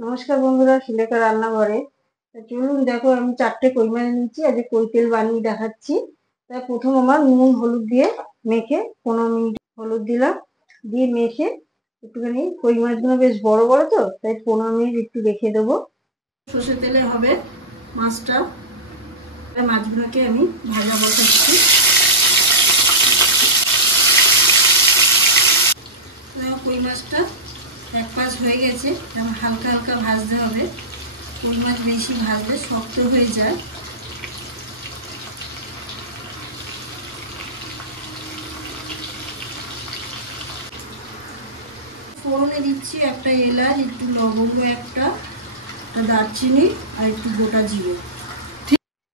নমস্কার বন্ধুরা, সুলেখা রান্নাঘরে। চলুন দেখো, আমি 4টে কই মাছ নিচ্ছি, আজকে কই তেল বানিয়ে দেখাচ্ছি। তাই প্রথম আমার নুন হলুদ দিয়ে মেখে 15 মিনিট হলুদ দিলাম, দিয়ে মেখে একটুখানি, কই মাছগুলো বেশ বড় বড় তো, তাই 15 মিনিট একটু রেখে দেবো। সর্ষে তেলে হবে মাছটা, মাছগুলোকে আমি ভাজা বসাচ্ছি। কই মাছটা এক পাশ হয়ে গেছে, এবং হালকা হালকা ভাজতে হবে। কই মাছ বেশি ভাজলে শক্ত হয়ে যায়। ফোড়নে দিচ্ছি একটা এলাচ, একটু লবঙ্গ, একটা দারচিনি আর একটু গোটা জিরে।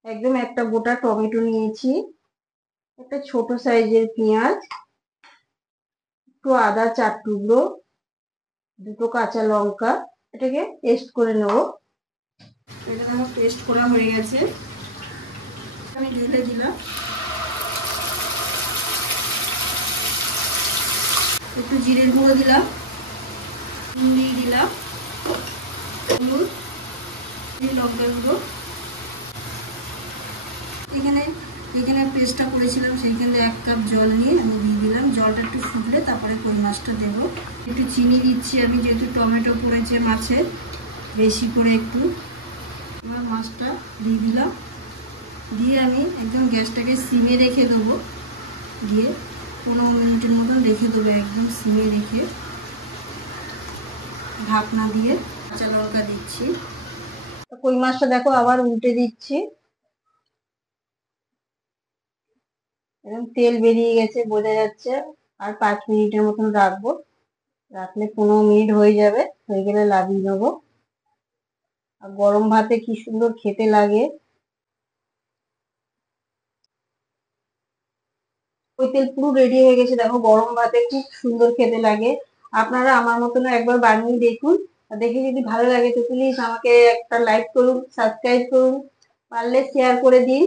একদম একটা গোটা টমেটো নিয়েছি, একটা ছোট সাইজের পেঁয়াজ, একটু আদা 4 টুকরো, দুটো কাঁচা লঙ্কা। এটাকে পেস্ট করে নেব। এটা আমার পেস্ট করা হয়ে গেছে, আমি ঢেলে দিলাম। একটু জিরের গুঁড়ো দিলাম, দিয়ে দিলাম হলুদ, লঙ্কার গুঁড়ো। এখানে পেস্টটা করেছিলাম, সেইখানে 1 কাপ জল নিয়ে আমি দিয়ে দিলাম। জলটা একটু ফুটলে তারপরে কই মাছটা দেবো। একটু চিনি দিচ্ছি আমি, যেহেতু টমেটো পড়েছে মাছে, বেশি করে একটু। এবার মাছটা দিয়ে দিলাম, দিয়ে আমি একদম গ্যাসটাকে সিমে রেখে দেবো। দিয়ে 15 মিনিটের মতন রেখে দেবো, একদম সিমে রেখে। ঢাকনা দিয়ে কাঁচা লঙ্কা দিচ্ছি। কই মাছটা দেখো আবার উল্টে দিচ্ছি, একদম তেল বেরিয়ে গেছে বোঝা যাচ্ছে। আর 5 মিনিটের মতন রাখবো, রাখলে 15 মিনিট হয়ে যাবে। হয়ে গেলে নামিয়ে নেবো। আর গরম ভাতে কি সুন্দর খেতে লাগে। ওই তেল পুরো রেডি হয়ে গেছে, দেখো গরম ভাতে খুব সুন্দর খেতে লাগে। আপনারা আমার মতন একবার বানিয়ে দেখুন। আর দেখে যদি ভালো লাগে তো প্লিজ আমাকে একটা লাইক করুন, সাবস্ক্রাইব করুন, পারলে শেয়ার করে দিন।